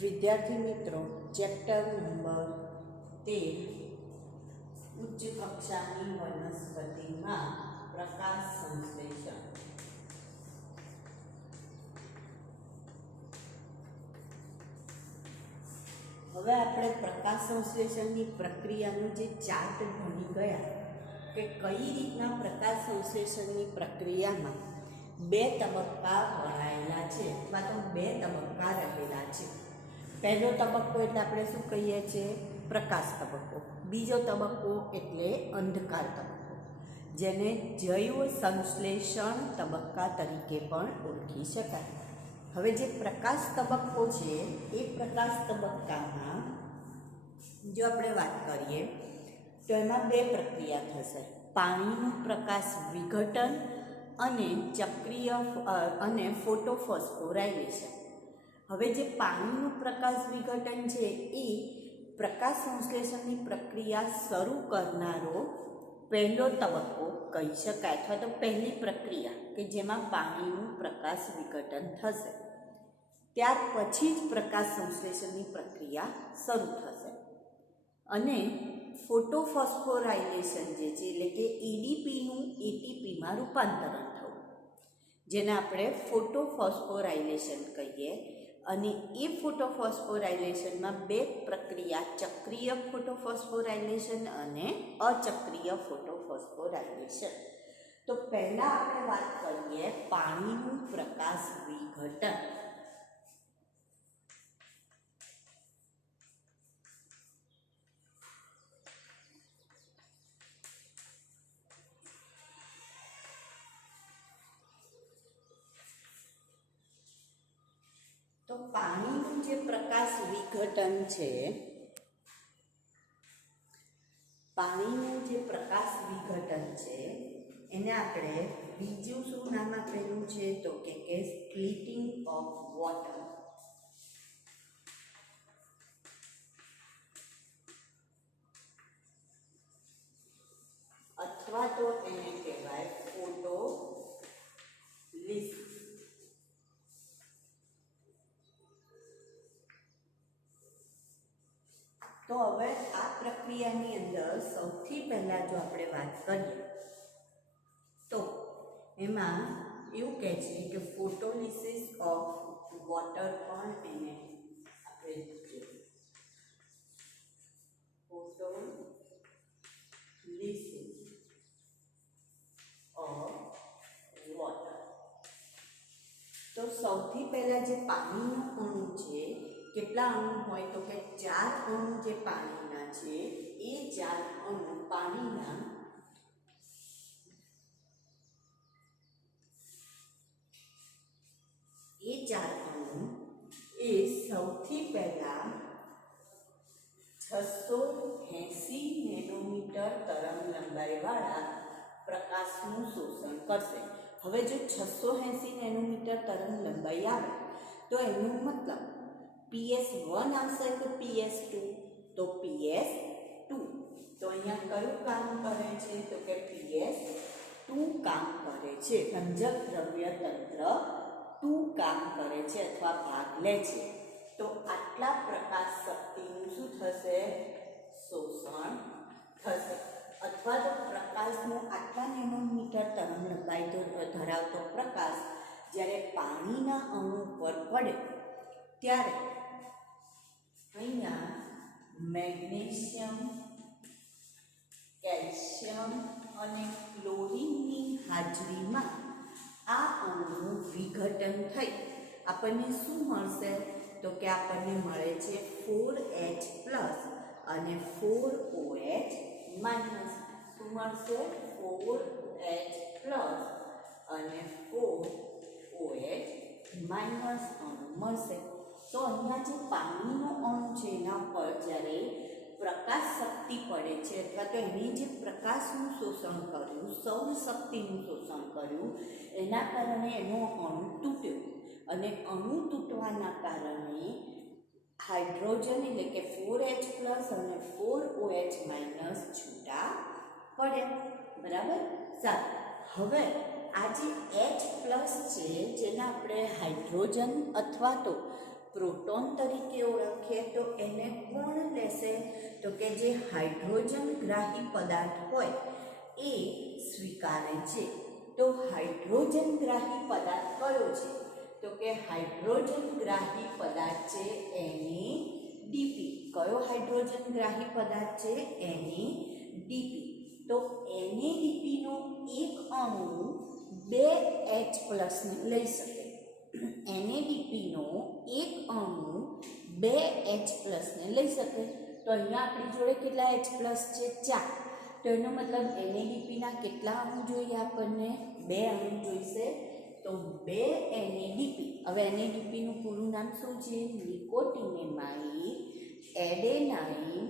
વિદ્યાર્થી મિત્રો, chapter number 13 ઉચ્ચ કક્ષાની વનસ્પતિમાં પ્રકાશ સંશ્લેષણ. હવે આપણે પ્રકાશ સંશ્લેષણની પ્રક્રિયાનું જે ચાર્ટ ભણી ગયા કે કઈ રીતના પ્રકાશ સંશ્લેષણની પ્રક્રિયામાં બે તબક્કા વળાયેલા છે અથવા તો બે તબક્કા રહેલા છે. પહેલો તબક્કો એટલે આપણે શું કહીએ છીએ? પ્રકાશ તબક્કો. બીજો તબક્કો એટલે અંધકાર તબક્કો, જેને જૈવ સંશ્લેષણ તબક્કા તરીકે પણ ઓળખી શકાય. હવે જે પ્રકાશ તબક્કો છે એ પ્રકાશ તબક્કામાં જો આપણે વાત કરીએ તો એમાં બે પ્રક્રિયા થશે: પાણીનું પ્રકાશ વિઘટન અને ચક્રીય અને ફોટોફોસ્ફોરાઇલેશન. હવે જે પાણીનું પ્રકાશ વિઘટન છે એ પ્રકાશ સંશ્લેષણની પ્રક્રિયા શરૂ કરનારો પહેલો તબક્કો કહી શકાય, અથવા તો પહેલી પ્રક્રિયા કે જેમાં પાણીનું પ્રકાશ વિઘટન થશે. ત્યાર પછી જ પ્રકાશ સંશ્લેષણની પ્રક્રિયા શરૂ થશે અને ફોટોફોસ્ફોરાઇલેશન જે છે એટલે કે એડીપીનું એટીપીમાં રૂપાંતરણ થવું, જેને આપણે ફોટોફોસ્ફોરાઇલેશન કહીએ. અને એ ફોટોફોસ્ફોરાઇલેશનમાં બે પ્રક્રિયા, ચક્રીય ફોટોફોસ્ફોરાઇલેશન અને અચક્રીય ફોટોફોસ્ફોરાઇલેશન. તો પહેલાં આપણે વાત કરીએ પાણીનું પ્રકાશ વિઘટન. તો પાણીનું જે પ્રકાશ વિઘટન છે, એને આપણે બીજું શું નામ આપેલું છે? તો કે સ્પ્લિટિંગ ઓફ વોટર. અથવા તો એને કહેવાય ફોટોલિસિસ. તો હવે આ પ્રક્રિયાની અંદર સૌથી પહેલાં જો આપણે વાત કરીએ તો એમાં એવું કહે છે કે ફોટોલિસિસ ઓફ વોટર પણ એને આપણે ફોટોલિસિસ ઓફ વોટર. તો સૌથી પહેલાં જે પાણીનું અણુ છે, કેટલા અણુ હોય? તો કે 4 અણુ જે પાણીના છે એ 4 અણુ પાણીના સૌથી પહેલા 680 નેનોમીટર તરંગ લંબાઈવાળા પ્રકાશનું શોષણ કરશે. હવે જો 680 નેનોમીટર તરંગ લંબાઈ આવે તો એનો મતલબ PS1 આવશે કે PS2? તો PS2. તો અહીંયા કયું કામ કરે છે? તો કે PS2 કામ કરે છે. રંજક દ્રવ્ય તંત્ર 2 કામ કરે છે અથવા ભાગ લે છે. તો આટલા પ્રકાશ શક્તિનું શું થશે? શોષણ થશે. અથવા તો પ્રકાશનો આટલા નેનોમીટર તરંગ લંબાઈ ધરાવતો પ્રકાશ જ્યારે પાણીના અણુ પર પડે ત્યારે અહીંયા મેગ્નેશિયમ, કેલ્શિયમ અને ક્લોરીનની હાજરીમાં આ અણુનું વિઘટન થઈ આપણને શું મળશે? તો કે આપણને મળે છે 4H+ અને 4OH-. શું મળશે? 4H+ અને 4OH- અણુ મળશે. તો અહીંયા જે પાણીનો અણુ છે એના પર જ્યારે પ્રકાશ શક્તિ પડે છે અથવા તો એની જે પ્રકાશનું શોષણ કર્યું, સૌર શક્તિનું શોષણ કર્યું, એના કારણે એનો અણુ તૂટ્યો અને અણુ તૂટવાના કારણે હાઇડ્રોજન એટલે કે 4H+ અને 4OH- છૂટા પડ્યા. બરાબર? સારું. હવે આ જે H+ છે જેને આપણે હાઇડ્રોજન અથવા તો પ્રોટોન તરીકે ઓળખીએ તો એને કોણ લેશે? તો કે જે હાઇડ્રોજન ગ્રાહી પદાર્થ હોય એ સ્વીકારે છે. તો હાઇડ્રોજન ગ્રાહી પદાર્થ કયો છે? તો કે હાઇડ્રોજન ગ્રાહી પદાર્થ છે NADP. કયો હાઇડ્રોજન ગ્રાહી પદાર્થ છે? NADP. તો NADP નો એક અણુ 2H+ ને લઈ શકે. NADP નો એક અણુ 2H+ ને લઈ શકે. તો અહીંયા આપણી જોડે કેટલા H+ છે? 4. તો એનો મતલબ NADP ના કેટલા અણુ જોઈએ આપણને? 2 અણુ જોઈશે. તો 2 NADP. હવે NADP નું પૂરું નામ શું છે? Nicotinamide adenine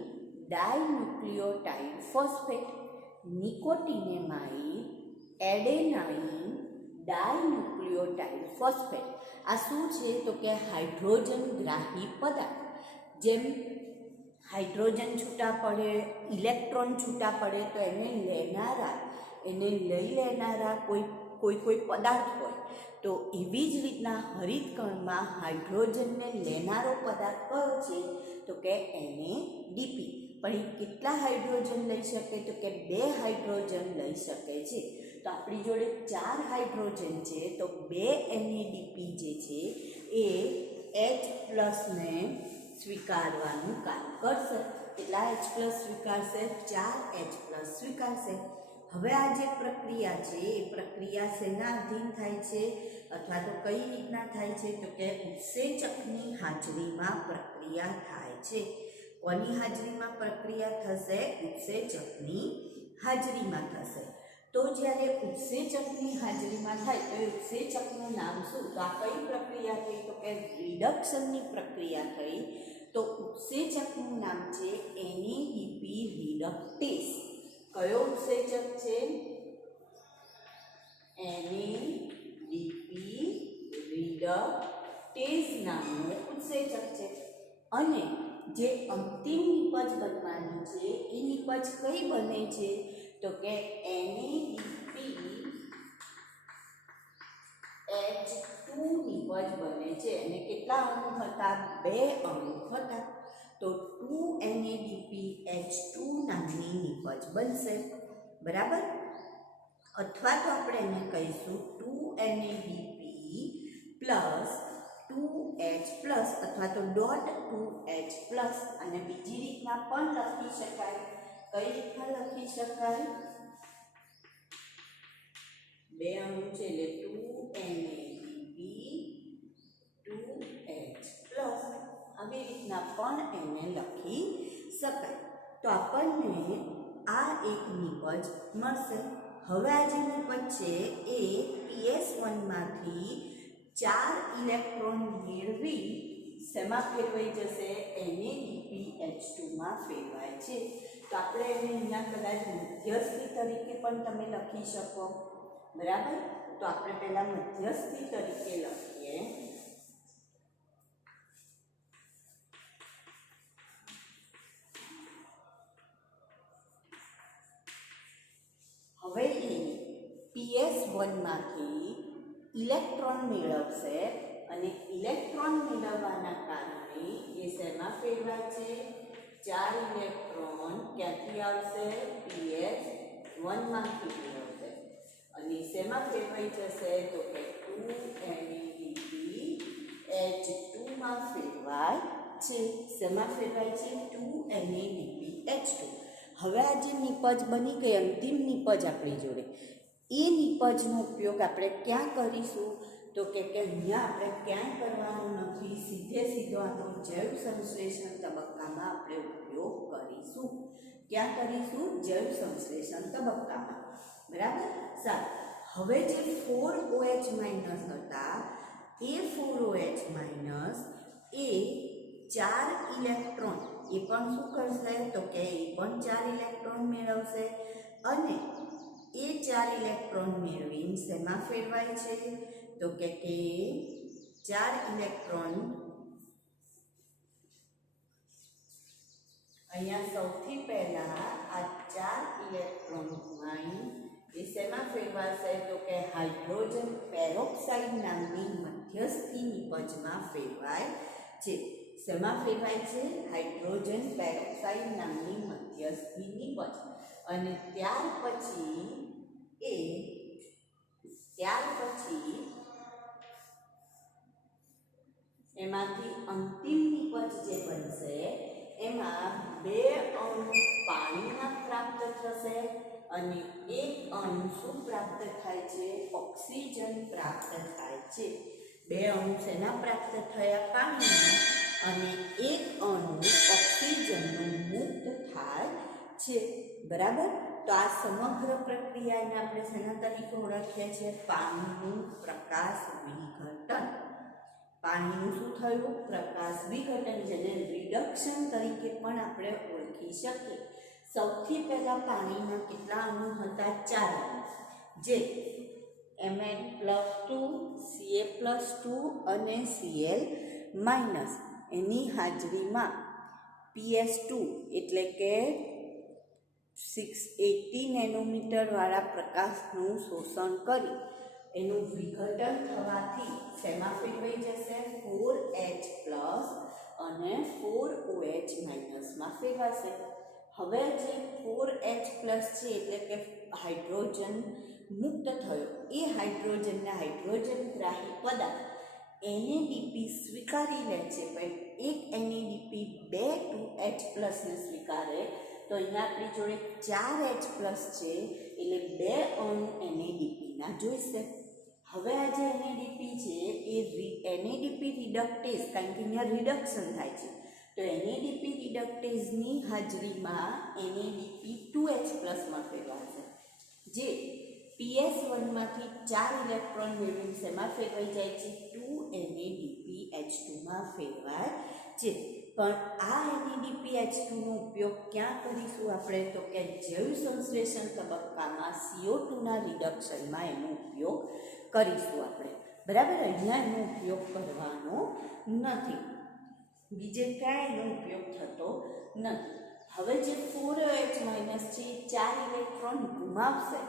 dinucleotide phosphate. Nicotinamide adenine dinucleotide phosphate. આ શું છે? તો કે હાઇડ્રોજન ગ્રાહી પદાર્થ. જેમ હાઇડ્રોજન છૂટા પડે, ઇલેક્ટ્રોન છૂટા પડે તો એને લેનારા, એને લઈ લેનારા કોઈ પદાર્થ હોય, તો એવી જ રીતના હરિતકણમાં હાઇડ્રોજનને લેનારો પદાર્થ કયો છે? તો કે NADP. પણ એ કેટલા હાઇડ્રોજન લઈ શકે? તો કે 2 હાઇડ્રોજન લઈ શકે છે. તો આપણી જોડે 4 હાઇડ્રોજન છે, તો 2 NADP જે છે એ H+ ને સ્વીકારવાનું કામ કરશે. કેટલા H+ સ્વીકારશે? 4 H+ સ્વીકારશે. હવે આ જે પ્રક્રિયા છે એ પ્રક્રિયા શેના અધીન થાય છે અથવા તો કઈ રીતના થાય છે? તો કે ઉત્સેચકની હાજરીમાં પ્રક્રિયા થાય છે. કોની હાજરીમાં પ્રક્રિયા થશે? ઉત્સેચકની હાજરીમાં થશે. તો જ્યારે ઉત્સેચકની હાજરીમાં થાય તો એ ઉત્સેચકનું નામ શું? તો આ કઈ પ્રક્રિયા થઈ? તો કે રિડક્શનની પ્રક્રિયા થઈ. તો ઉત્સેચકનું નામ છે NADP રિડક્ટેસ. કયો ઉત્સેચક છે? NADP રિડક્ટેસ નામનું ઉત્સેચક છે. અને જે અંતિમ નિપજ બનવાની છે એ નિપજ કઈ બને છે? તો કે NADP H2 નિપજ બને છે. અને કેટલા અણુ હતા? 2 અણુ હતા. તો 2 NADP H2 નામની નિપજ બનશે. બરાબર? અથવા તો આપણે એને કહીશું 2 NADP પ્લસ 2H+ અથવા તો .2H+. અને બીજી રીતના પણ લખી શકાય. કઈ રીતના લખી શકાય? 2 અણુ છે એટલે 2 NADP 2H+. આવી રીતના પણ એને લખી શકાય. તો આપણને આ એક નિપજ મળશે. હવે આ જે નિપજ છે એ PS1 માંથી 4 ઇલેક્ટ્રોન મેળવી શેમાં ફેરવાઈ જશે? NADP H2 માં ફેરવાય છે. તો આપણે એને અહીંયા કદાચ મધ્યસ્થી તરીકે પણ તમે લખી શકો. બરાબર? તો આપણે પહેલા મધ્યસ્થી તરીકે લખીએ. હવે એ PS1 માંથી ઇલેક્ટ્રોન મેળવશે અને ઇલેક્ટ્રોન મેળવવાના કારણે એ શેમાં ફેરવાય છે? 4 ઇલેક્ટ્રોન ક્યાંથી આવશે? PS1 માંથી મેળવશે અને શેમાં ફેરવાઈ જશે? તો કે 2 NADP H2 માં ફેરવાય છે. શેમાં ફેરવાય છે? 2 NADP H2. હવે આ જે નિપજ બની ગઈ, અંતિમ નિપજ આપણી જોડે, એ નિપજનો ઉપયોગ આપણે ક્યાં કરીશું? તો કે અહીંયા આપણે ક્યાંય કરવાનું નથી. સીધો આનો જૈવ સંશ્લેષણ તબક્કામાં આપણે ઉપયોગ કરીશું. ક્યાં કરીશું? જૈવ સંશ્લેષણ તબક્કામાં. બરાબર? સારું. હવે જે 4OH- હતા એ 4OH- એ 4 ઇલેક્ટ્રોન એ પણ શું કરશે? તો કે એ પણ 4 ઇલેક્ટ્રોન મેળવશે અને એ 4 ઇલેક્ટ્રોન મેળવીને શેમાં ફેરવાય છે? તો કે 4 ઇલેક્ટ્રોન અહીંયા સૌથી પહેલા આ 4 ઇલેક્ટ્રોનમાં એ શેમાં ફેરવાશે? તો કે હાઇડ્રોજન પેરોક્સાઇડ નામની મધ્યસ્થી નિપજમાં ફેરવાય છે. શેમાં ફેરવાય છે? હાઇડ્રોજન પેરોક્સાઇડ નામની મધ્યસ્થી નીપજ અને ત્યાર પછી એમાંથી અંતિમ નીપજ જે બનશે એમાં 2 અણુ પાણીના પ્રાપ્ત થશે અને 1 અણુ શું પ્રાપ્ત થાય છે? ઓક્સિજન પ્રાપ્ત થાય છે. 2 અણુ શેના પ્રાપ્ત થયા? પાણીના, અને 1 અણુ ઓક્સિજનનું મુક્ત થાય છે. બરાબર. તો આ સમગ્ર પ્રક્રિયાને આપણે શેના તરીકે ઓળખીએ છીએ? પાણીનું પ્રકાશ વિઘટન. પાણીનું શું થયું? પ્રકાશ વિઘટન, જેને રિડક્શન તરીકે પણ આપણે ઓળખી શકીએ. સૌથી પહેલા પાણીના કેટલા અણુ હતા? 4 અણુ, જે Ma+2 Ca+2 અને Cl-, એની હાજરીમાં PS2 એટલે કે 680 નેનોમીટર વાળા પ્રકાશનું શોષણ કરી એનું વિઘટન થવાથી શેમાં ફેરવાઈ જશે? 4H+ અને 4OH- માં ફેરવાશે. હવે જે 4H+ છે એટલે કે હાઇડ્રોજન મુક્ત થયો, એ હાઇડ્રોજનના હાઇડ્રોજનગ્રાહી પદાર્થ NADP સ્વીકારી લે છે. પણ એક NADP 2 2H+ ને સ્વીકારે તો અહીંયા આપણી જોડે 4H+ છે, એટલે 2 અણુ NADPના જોઈશે. હવે આ જે NADP છે એ NADP રિડક્ટેઝ, કારણ કે અહીંયા રિડક્શન થાય છે, તો NADP રિડક્ટેઝની હાજરીમાં NADP 2H+ માં ફેરવાશે, જે PS1 માંથી 4 ઇલેક્ટ્રોન મેળવીને શેમાં ફેરવાઈ જાય છે? 2NADPH2 માં ફેરવાય છે. પણ આ NADPH2 નો ઉપયોગ ક્યાં કરીશું આપણે? તો કે જૈવ સંશ્લેષણ તબક્કામાં CO2 ના રિડક્શનમાં એનો ઉપયોગ કરીશું આપણે. બરાબર. અહીંયા એનો ઉપયોગ કરવાનો નથી, બીજે ક્યાંય એનો ઉપયોગ થતો નથી. હવે જે 4OH- છે એ 4 ઇલેક્ટ્રોન ગુમાવશે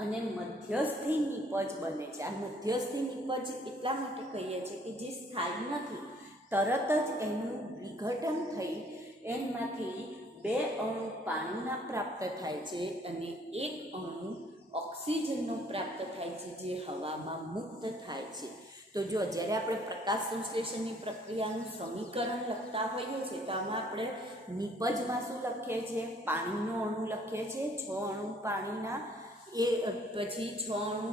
અને મધ્યસ્થી નિપજ બને છે. આ મધ્યસ્થી નિપજ એટલા માટે કહીએ છીએ કે જે સ્થાયી નથી, તરત જ એનું વિઘટન થઈ એમાંથી 2 અણુ પાણીના પ્રાપ્ત થાય છે અને 1 અણુ ઓક્સિજનનો પ્રાપ્ત થાય છે, જે હવામાં મુક્ત થાય છે. તો જો જ્યારે આપણે પ્રકાશ સંશ્લેષણની પ્રક્રિયાનું સમીકરણ લખતા હોઈએ છીએ તો આમાં આપણે નિપજમાં શું લખીએ છીએ? પાણીનો અણુ લખીએ છીએ, 6 અણુ પાણીના, એ પછી 6 અણુ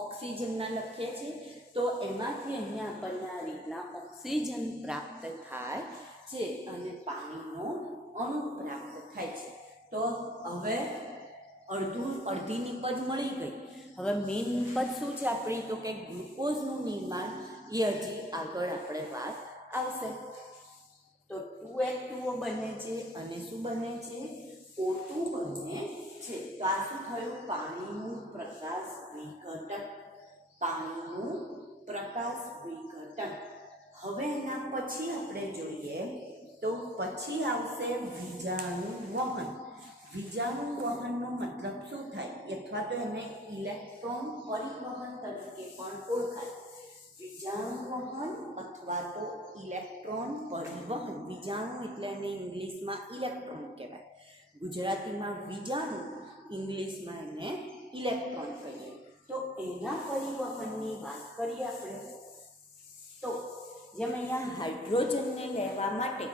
ઓક્સિજનના લખીએ છીએ. તો એમાંથી અહીંયા આપણને આ રીતના ઓક્સિજન પ્રાપ્ત થાય છે અને પાણીનો અણુ પ્રાપ્ત થાય છે. તો હવે અડધી નિપજ મળી ગઈ. હવે મેઇન નિપજ શું છે આપણી? તો કે ગ્લુકોઝનું નિર્માણ, એ હજી આગળ આપણે વાત આવશે. તો 2H2O બને છે અને શું બને છે? O2 બને છે. તો આ શું થયું? પાણીનું પ્રકાશ વિઘટન. પાણીનું પ્રકાશ વિઘટન. હવે એના પછી આપણે જોઈએ તો પછી આવશે વીજાણુ વહન. વીજાણુ વહનનો મતલબ શું થાય? અથવા તો એને ઇલેક્ટ્રોન પરિવહન તરીકે પણ ઓળખાય. વીજાણુ વહન અથવા તો ઇલેક્ટ્રોન પરિવહન. વીજાણુ એટલે એને ઇંગ્લિશમાં ઇલેક્ટ્રોન કહેવાય, ગુજરાતીમાં વીજાણુ, ઇંગ્લિશમાં એને ઇલેક્ટ્રોન કહીએ. તો એના પરિવહનની વાત કરીએ આપણે તો જેમ અહીંયા હાઇડ્રોજનને લેવા માટે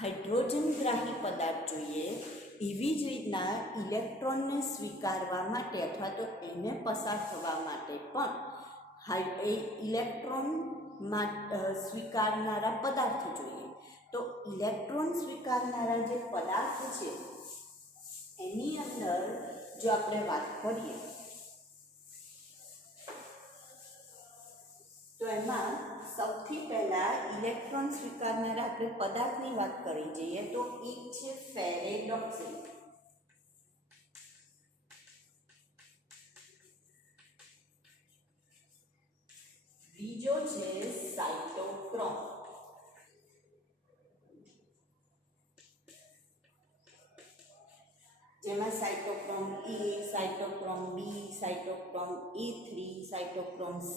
હાઇડ્રોજનગ્રાહી પદાર્થ જોઈએ, એવી જ રીતના ઇલેક્ટ્રોનને સ્વીકારવા માટે અથવા તો એને પસાર થવા માટે પણ ઇલેક્ટ્રોન સ્વીકારનારા પદાર્થ જોઈએ. તો ઇલેક્ટ્રોન સ્વીકારનારા જે પદાર્થ છે એની અંદર જો આપણે વાત કરીએ તો એમાં સૌથી પહેલા ઇલેક્ટ્રોન સ્વીકારનારા આપણે પદાર્થની વાત કરી જઈએ તો એક છે ફેરેડોક્સિન. બીજો છે સાઇટોક્રોમ. જેમાં cytochrome A, cytochrome B, cytochrome A3, cytochrome C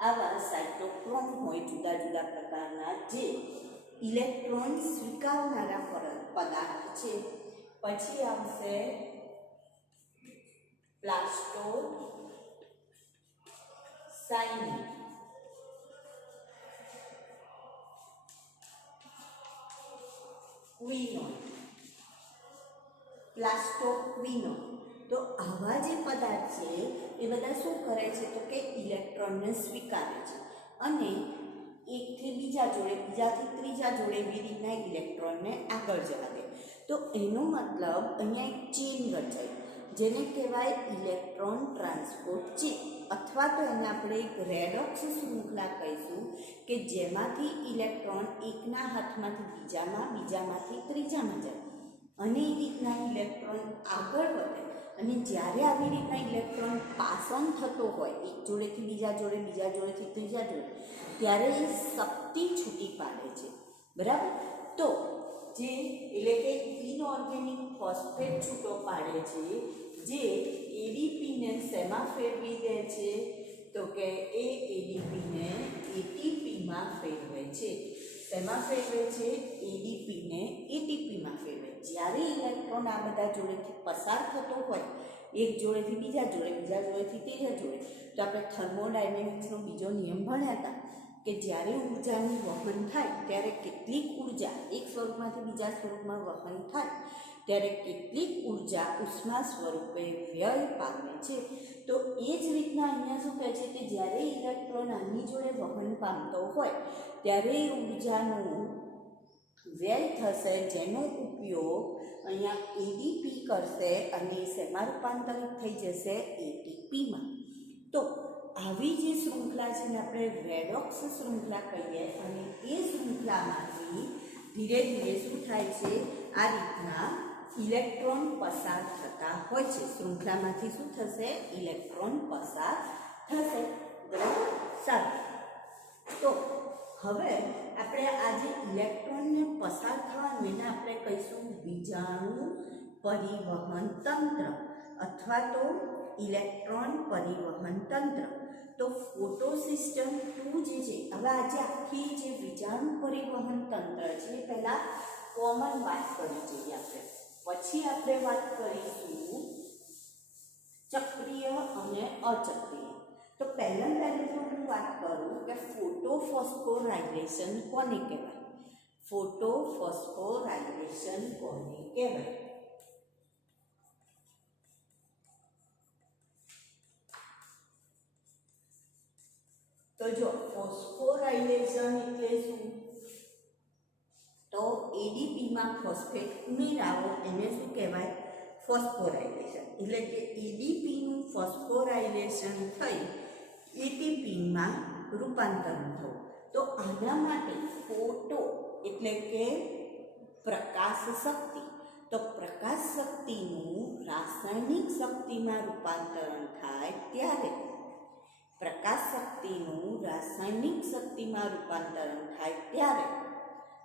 આવા સાયટોક્રોમ હોય જુદા જુદા પ્રકારના જે ઇલેક્ટ્રોન સ્વીકારનારા પદાર્થ છે. પછી આવશે પ્લાસ્ટોસાયનિક, ક્વિનોન, પ્લાસ્ટોક્વિનોન. તો આવા જે પદાર્થ છે એ બધા શું કરે છે તો કે ઇલેક્ટ્રોનને સ્વીકારે છે અને એકથી બીજા જોડે, બીજાથી ત્રીજા જોડે એવી રીતના ઇલેક્ટ્રોનને આગળ જવા દે. તો એનો મતલબ અહીંયા એક ચેન રચાય જેને કહેવાય ઇલેક્ટ્રોન ટ્રાન્સપોર્ટ ચેન, અથવા તો એને આપણે એક રેડોક્સ શૃંખલા કહીશું કે જેમાંથી ઇલેક્ટ્રોન એકના હાથમાંથી બીજામાં, બીજામાંથી ત્રીજામાં જાય અને એ રીતના ઇલેક્ટ્રોન આગળ વધે. અને જ્યારે આવી રીતના ઇલેક્ટ્રોન પાસ ઓન થતો હોય એક જોડેથી બીજા જોડે, બીજા જોડેથી ત્રીજા જોડે, ત્યારે એ શક્તિ છૂટી પાડે છે. બરાબર? તો જે એટલે કે ઇનઓર્ગેનિક ફોસ્ફેટ છૂટો પાડે છે જે એડીપીને શેમાં ફેરવી દે છે તો કે એ એડીપીને એટીપીમાં ફેરવે છે. શેમાં ફેરવે છે? એડીપીને એટીપીમાં ફેરવે. જ્યારે ઇલેક્ટ્રોન આ બધા જોડેથી પસાર થતો હોય એક જોડેથી બીજા જોડે, બીજા જોડેથી ત્રીજા જોડે, તો આપણે થર્મોડાયનેમિક્સનો બીજો નિયમ ભણ્યા હતા કે જ્યારે ઉર્જાનું વહન થાય ત્યારે કેટલીક ઉર્જા એક સ્વરૂપમાંથી બીજા સ્વરૂપમાં વહન થાય ત્યારે કેટલીક ઉર્જા ઉષ્મા સ્વરૂપે વ્યય પામે છે. તો એ જ રીતના અહીંયા શું કહે છે કે જ્યારે ઇલેક્ટ્રોન આની જોડે વહન પામતો હોય ત્યારે ઉર્જાનું વ્યય થશે જેનો ઉપયોગ અહીંયા એડીપી કરશે અને શેમાં રૂપાંતરિત થઈ જશે? એટીપીમાં. તો આવી જે શૃંખલા છે ને આપણે રેડોક્સ શૃંખલા કહીએ અને એ શૃંખલામાંથી ધીરે ધીરે શું થાય છે? આ રીતના ઇલેક્ટ્રોન પસાર થતા હોય છે. શૃંખલામાંથી શું થશે? ઇલેક્ટ્રોન પસાર થશે. બરાબર? સારું. તો હવે આપણે આ જે ઇલેક્ટ્રોનને પસાર થવાનું એને આપણે કહીશું વીજાણુ પરિવહન તંત્ર અથવા તો ઇલેક્ટ્રોન પરિવહન તંત્ર. તો ફોટોસિસ્ટમ 2 જે છે, હવે આજે આખી જે વીજાણુ પરિવહન તંત્ર છે એ પહેલાં કોમન વાત કરી જઈએ આપણે, પછી આપણે વાત કરીશું ચક્રીય અને અચક્રીય. તો પહેલાં તો હું વાત કરું કે ફોટોફોસ્ફોરાઇલેશન કોને કહેવાય? ફોટોફોસ્ફોરાઇલેશન કોને કહેવાય? તો જો ફોસ્ફોરાઇલેશન એટલે શું? તો એડીપીમાં ફોસ્ફેટ ઉમેરાવો એને શું કહેવાય? ફોસ્ફોરાઇલેશન. એટલે કે એડીપીનું ફોસ્ફોરાઇલેશન થઈ એટીપીમાં રૂપાંતરણ થવું. તો આના માટે ફોટો એટલે કે પ્રકાશ શક્તિ. તો પ્રકાશ શક્તિનું રાસાયણિક શક્તિમાં રૂપાંતરણ થાય ત્યારે પ્રકાશ શક્તિનું રાસાયણિક શક્તિમાં રૂપાંતરણ થાય ત્યારે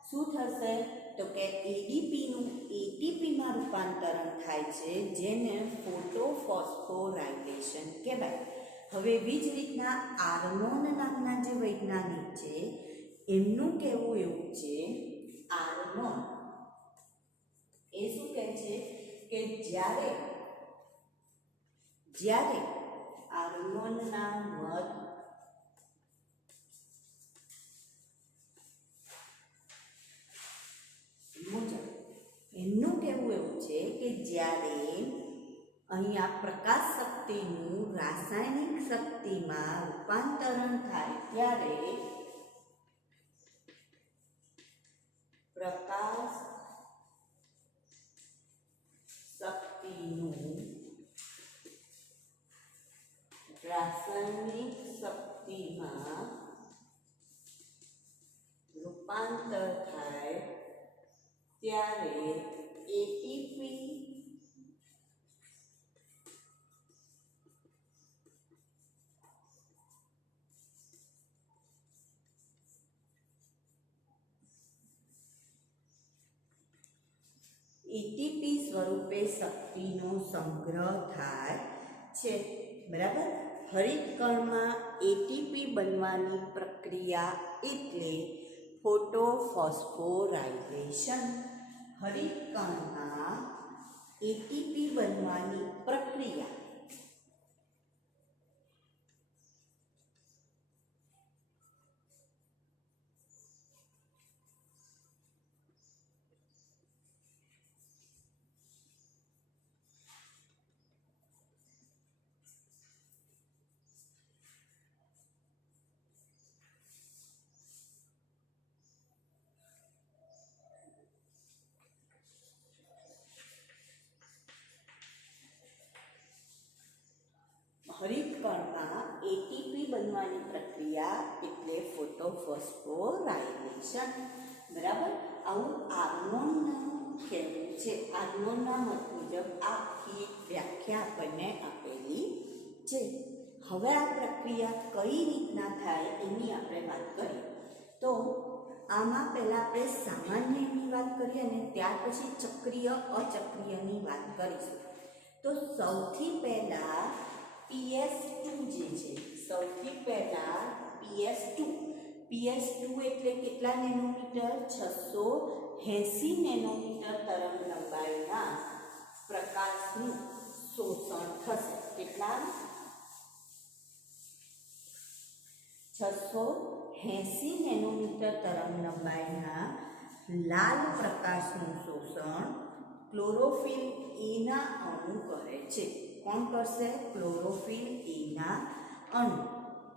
શું થશે? તો કે એડીપીનું એટીપીમાં રૂપાંતરણ થાય છે જેને ફોટોફોસ્ફોરાઇલેશન કહેવાય. હવે એવી જ રીતના આર્નોન નામના જે વૈજ્ઞાનિક છે એમનું કહેવું એવું છે, આર્નોન એ શું કહે છે કે જ્યારે આર્નોનના મત મુજબ એમનું કહેવું એવું છે કે જ્યારે અહીંયા પ્રકાશ શક્તિનું રાસાયણિક શક્તિમાં રૂપાંતરણ થાય ત્યારે પ્રકાશ શક્તિનું રાસાયણિક શક્તિમાં રૂપાંતર થાય ત્યારે એટીપી સ્વરૂપે શક્તિનો સંગ્રહ થાય છે. બરાબર? હરિતકણમાં એટીપી બનવાની પ્રક્રિયા એટલે ફોટોફોસ્ફોરાયલેશન. હરિતકણમાં એટીપી બનવાની પ્રક્રિયા હરિતકણમાં એટીપી બનવાની પ્રક્રિયા એટલે ફોટોફોસ્ફોરાયલેશન. બરાબર, આવું આર્નોનનું કહેવું છે. આર્નોનના મત મુજબ આખી વ્યાખ્યા આપણને આપેલી છે. હવે આ પ્રક્રિયા કઈ રીતના થાય એની આપણે વાત કરીએ. તો આમાં પહેલાં આપણે સામાન્યની વાત કરીએ અને ત્યાર પછી ચક્રીય અચક્રીયની વાત કરીશું. તો સૌથી પહેલાં PS2 જે છે, સૌથી પહેલાં PS2 એટલે કેટલા નેનોમીટર? 680 નેનોમીટર તરંગ લંબાઈના પ્રકાશનું શોષણ થશે. કેટલા? 680 નેનોમીટર તરંગ લંબાઈના લાલ પ્રકાશનું શોષણ ક્લોરોફિલ એના અણુ કરે છે. કોણ કરશે? ક્લોરોફિલ એના અણુ.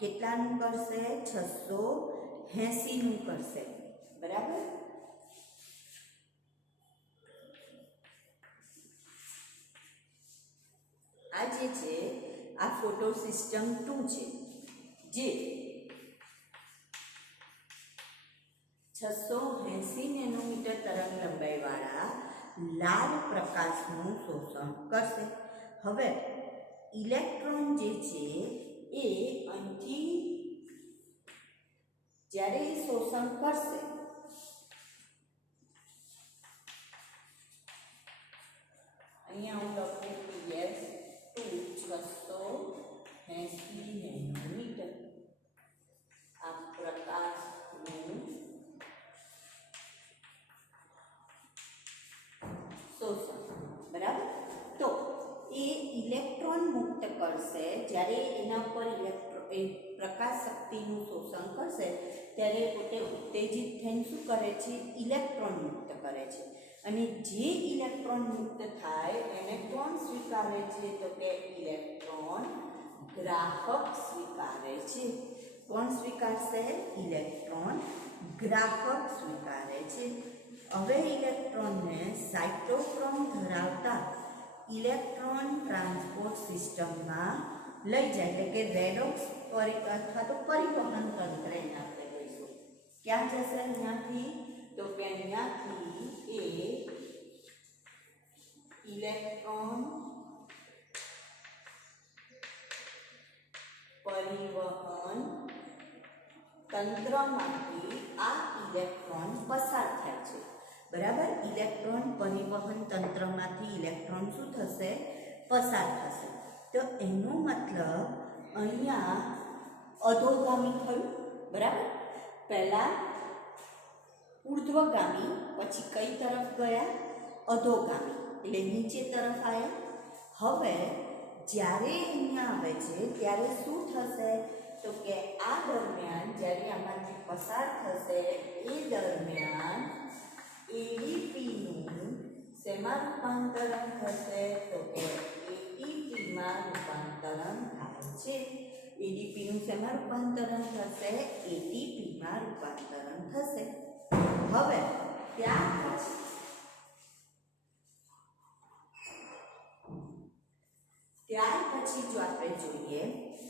કેટલાનું કરશે? 680નું કરશે. બરાબર. આ જે છે આ ફોટો સિસ્ટમ 2 છે, જે 680 નેનોમીટર તરંગ લંબાઈવાળા લાલ પ્રકાશનું શોષણ કરશે. હવે ઇલેક્ટ્રોન જે છે એ અહીંથી જ્યારે શોષણ કરશે, અહીંયા હું લખું PS2 680 નેનોમીટર આ પ્રકાશનું શોષણ. બરાબર. તો એ ઇલેક્ટ્રોન મુક્ત કરશે. જ્યારે એના ઉપર પ્રકાશ શક્તિનું શોષણ કરશે ત્યારે પોતે ઉત્તેજિત થઈને શું કરે છે? ઇલેક્ટ્રોન મુક્ત કરે છે. અને જે ઇલેક્ટ્રોન મુક્ત થાય એને કોણ સ્વીકારે છે? તો કે ઇલેક્ટ્રોન ગ્રાહક સ્વીકારે છે. કોણ સ્વીકારશે? ઇલેક્ટ્રોન ગ્રાહક સ્વીકારે છે. હવે ઇલેક્ટ્રોનને સાયટોક્રોમ ધરાવતા ઇલેક્ટ્રોન ટ્રાન્સપોર્ટ સિસ્ટમમાં લઈ જાય, એટલે કે રેડોક્સ અથવા તો પરિવહન તંત્ર એને આપણે કહીશું. ક્યાં જશે અહીંયાથી? તો કે અહીંયાથી એ ઇલેક્ટ્રોન પરિવહન તંત્રમાંથી આ ઇલેક્ટ્રોન પસાર થાય છે. બરાબર. ઇલેક્ટ્રોન પરિવહન તંત્રમાંથી ઇલેક્ટ્રોન શું થશે? પસાર થશે. તો એનો મતલબ અહીંયા અધોગામી થયું. બરાબર. પહેલા ઉર્ધ્વગામી, પછી કઈ તરફ ગયા? અધોગામી, એટલે નીચે તરફ આવ્યા. હવે જ્યારે અહીંયા આવે છે ત્યારે શું થશે? તો કે આ દરમિયાન જ્યારે આમાંથી પસાર થશે એ દરમિયાન એડીપીનું શેમાં રૂપાંતરણ થશે? તો કે એટીપીમાં રૂપાંતરણ થાય છે. એડીપીનું શેમાં રૂપાંતરણ થશે? એટીપીમાં રૂપાંતરણ થશે. હવે ત્યાર પછી જો આપણે જોઈએ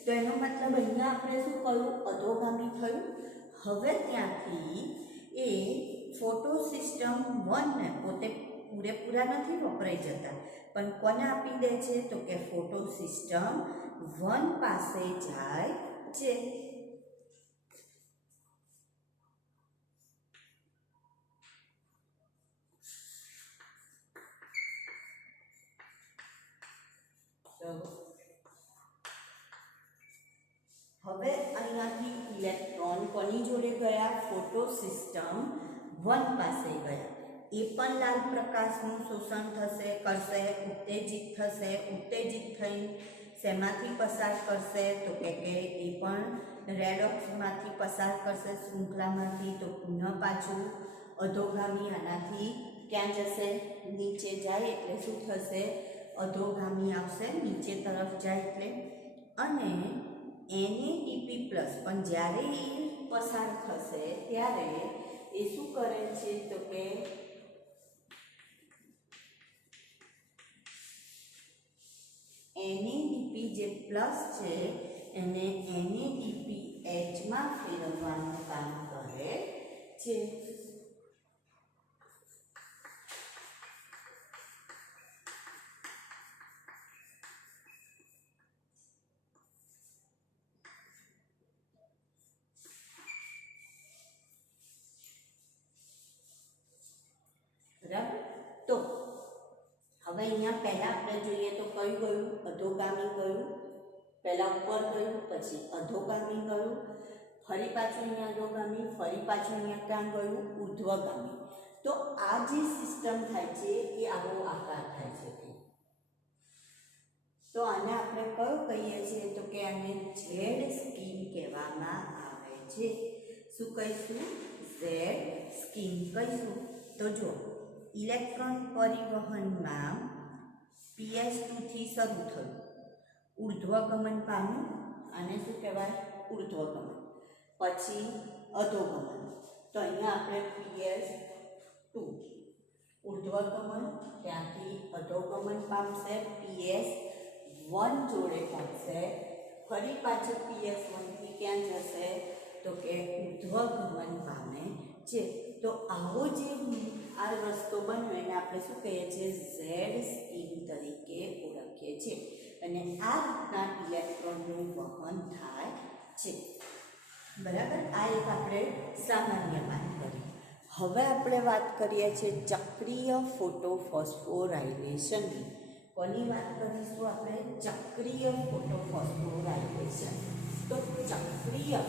તો એનો મતલબ અહીંયા આપણે શું કહ્યું? અધોગામી થયું. હવે ત્યાંથી એ ફોટો સિસ્ટમ 1 ને પોતે પૂરેપૂરા નથી વપરાઈ જતા, પણ કોને આપી દે છે? તો કે ફોટો સિસ્ટમ 1 પાસે જાય છે. ગયા ફોટો સિસ્ટમ 1 પાસે ગયા. એ પણ લાલ પ્રકાશનું શોષણ કરશે, ઉત્તેજિત થશે. ઉત્તેજિત થઈ શેમાંથી પસાર કરશે તો કે એ પણ રેડોક્સમાંથી પસાર કરશે, શૃંખલામાંથી. તો પુનઃ પાછું અધોગામી આનાથી ક્યાં જશે? નીચે જાય એટલે શું થશે? અધોગામી આવશે, નીચે તરફ જાય એટલે. અને NADP+ પણ જ્યારે એ પસાર થશે ત્યારે એ શું કરે છે તો કે NADP જે પ્લસ છે એને NADPH માં ફેરવવાનું કામ કરે છે. બરાબર. તો હવે અહીંયા પહેલા આપણે જોઈએ તો કયું ગયું? અધોગામી ગયું. પહેલા ઉપર ગયું, પછી અધોગામી ગયું, ફરી પાછું અહીંયા અધોગામી, ફરી પાછું અહીંયા ક્યાં ગયું? ઉર્ધ્વગામી. તો આ જે સિસ્ટમ થાય છે એ આવો આકાર થાય છે. તો આને આપણે કયો કહીએ છીએ તો કે આને ઝેડ સ્કીમ કહેવામાં આવે છે. શું કહીશું? ઝેડ સ્કીમ કહીશું. તો જો ઇલેક્ટ્રોન પરિવહનમાં PS2 થી શરૂ થયું, ઉર્ધ્વગમન પામ્યું, આને શું કહેવાય? ઉર્ધ્વગમન. પછી અધોગમન. તો અહીંયા આપણે PS2 ઉર્ધ્વગમન, ત્યાંથી અધોગમન પામશે, PS1 જોડે પહોંચશે, ફરી પાછું PS1 થી ક્યાં જશે તો કે ઉર્ધ્વગમન પામે છે. તો આવો જે આ રસ્તો બન્યો એને આપણે શું કહીએ છીએ? ઝેડ સ્કીમ તરીકે ઓળખીએ છીએ. અને આ રીતના ઇલેક્ટ્રોનનું વહન થાય છે. બરાબર. આ એક આપણે સામાન્ય વાત કરી. હવે આપણે વાત કરીએ છીએ ચક્રીય ફોટોફોસ્ફોરાયલેશનની. કોની વાત કરીશું આપણે? ચક્રીય ફોટોફોસ્ફોરાયલેશન. તો ચક્રીય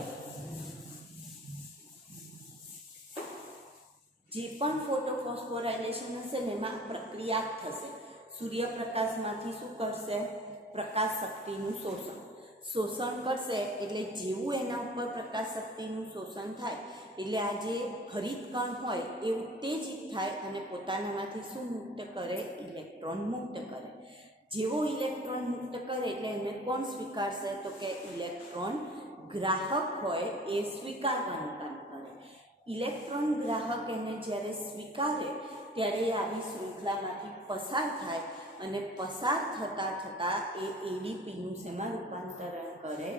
જે પણ ફોટોફોસ્ફોરાયલેશન હશે ને એમાં પ્રક્રિયા થશે. સૂર્યપ્રકાશમાંથી શું કરશે? પ્રકાશ શક્તિનું શોષણ કરશે. એટલે જેવું એના ઉપર પ્રકાશ શક્તિનું શોષણ થાય એટલે આ જે હરિત કણ હોય એ ઉત્તેજિત થાય અને પોતાનામાંથી શું મુક્ત કરે? ઇલેક્ટ્રોન મુક્ત કરે. જેવો ઇલેક્ટ્રોન મુક્ત કરે એટલે એને કોણ સ્વીકારશે તો કે ઇલેક્ટ્રોન ગ્રાહક હોય એ સ્વીકારવાનું કામ કરે. ઇલેક્ટ્રોન ગ્રાહક એને જ્યારે સ્વીકારે ત્યારે આવી શૃંખલામાંથી પસાર થાય અને પસાર થતાં એ એડીપીનું શેમાં રૂપાંતરણ કરે?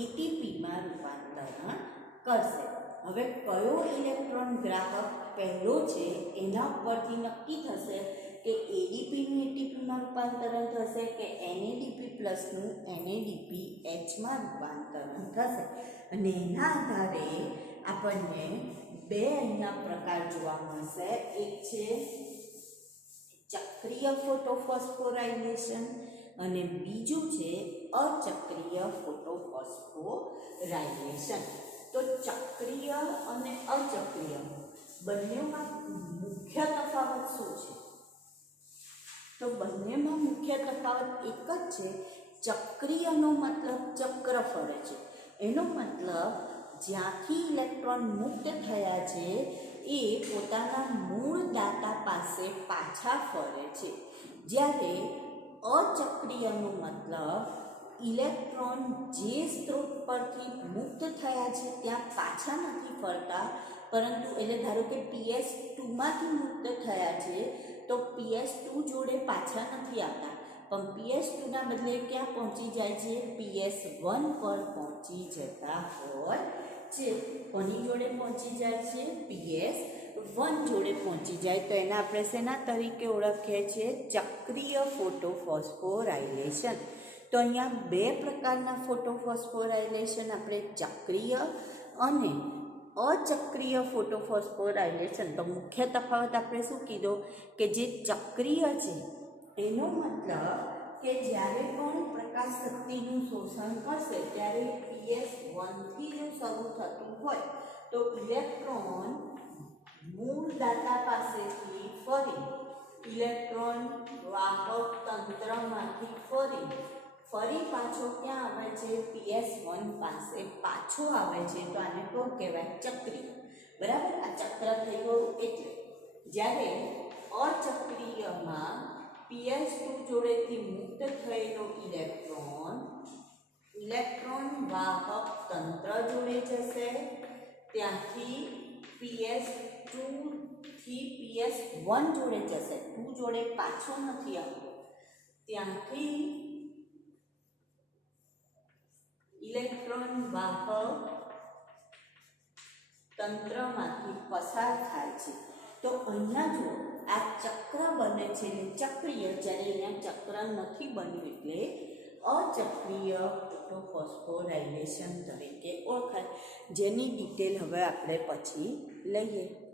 એટીપીમાં રૂપાંતરણ કરશે. હવે કયો ઇલેક્ટ્રોન ગ્રાહક પહેલો છે એના ઉપરથી નક્કી થશે કે એડીપીનું એટીપીમાં રૂપાંતરણ થશે કે NADP+નું NADPH માં રૂપાંતરણ થશે. અને એના આધારે આપણને બે અહીંયા પ્રકાર જોવા મળશે. એક છે ચક્રીય ફોટોફોસ્ફોરાયલેશન અને બીજું છે અચક્રીય ફોટોફોસ્ફોરાયલેશન. તો ચક્રીય અને અચક્રીય બંનેમાં મુખ્ય તફાવત શું છે? તો બંનેમાં મુખ્ય તફાવત એક જ છે. ચક્રીયનો મતલબ ચક્ર ફરે છે. એનો મતલબ જ્યાંથી ઇલેક્ટ્રોન મુક્ત થયા છે એ પોતાના મૂળ દાતા પાસે પાછા ફરે છે. જ્યારે અચક્રીયનો મતલબ ઇલેક્ટ્રોન જે સ્ત્રોત પરથી મુક્ત થયા છે ત્યાં પાછા નથી ફરતા, પરંતુ એટલે ધારો કે PS2માંથી મુક્ત થયા છે તો PS2 જોડે પાછા નથી આવતા, પણ PS2ના બદલે ક્યાં પહોંચી જાય છે? PS1 પર પહોંચી જતા હોય છે. કોની જોડે પહોંચી જાય છે? PS1 જોડે પહોંચી જાય. તો એના આપણે શેના તરીકે ઓળખીએ છીએ? ચક્રીય ફોટોફોસ્ફોરાયલેશન. તો અહીંયા બે પ્રકારના ફોટોફોસ્ફોરાયલેશન આપણે ચક્રીય અને અચક્રીય ફોટોફોસ્ફોરાયલેશન. તો મુખ્ય તફાવત આપણે શું કીધો કે જે ચક્રીય છે એનો મતલબ કે જ્યારે પણ પ્રકાશ શક્તિનું શોષણ કરશે ત્યારે PS1 થી જો શરૂ થતું હોય તો ઇલેક્ટ્રોન મૂળ દાતા પાસેથી ફરી ઇલેક્ટ્રોન વાહક તંત્રમાંથી ફરી પાછો ક્યાં આવે છે PS1 પાસે પાછો આવે છે તો આને શું કહેવાય ચક્રીય બરાબર આ ચક્ર થઈ ગયું એટલે જ્યારે અચક્રીયમાં PS2 જોડેથી મુક્ત થયેલો ઇલેક્ટ્રોન વાહક તંત્ર જોડે જશે ત્યાંથી PS2 થી PS1 જોડે જશે 2 જોડે પાછો નથી આવતો ત્યાંથી ઇલેક્ટ્રોન વાહક તંત્રમાંથી પસાર થાય છે તો અહીંયા જો આ ચક્ર બને છે ને ચક્રીય જ્યારે અહીંયા ચક્ર નથી બન્યું એટલે અચક્રીય ફોસ્ફોરાયલેશન તરીકે ઓળખાય જેની ડિટેલ હવે આપણે પછી લઈએ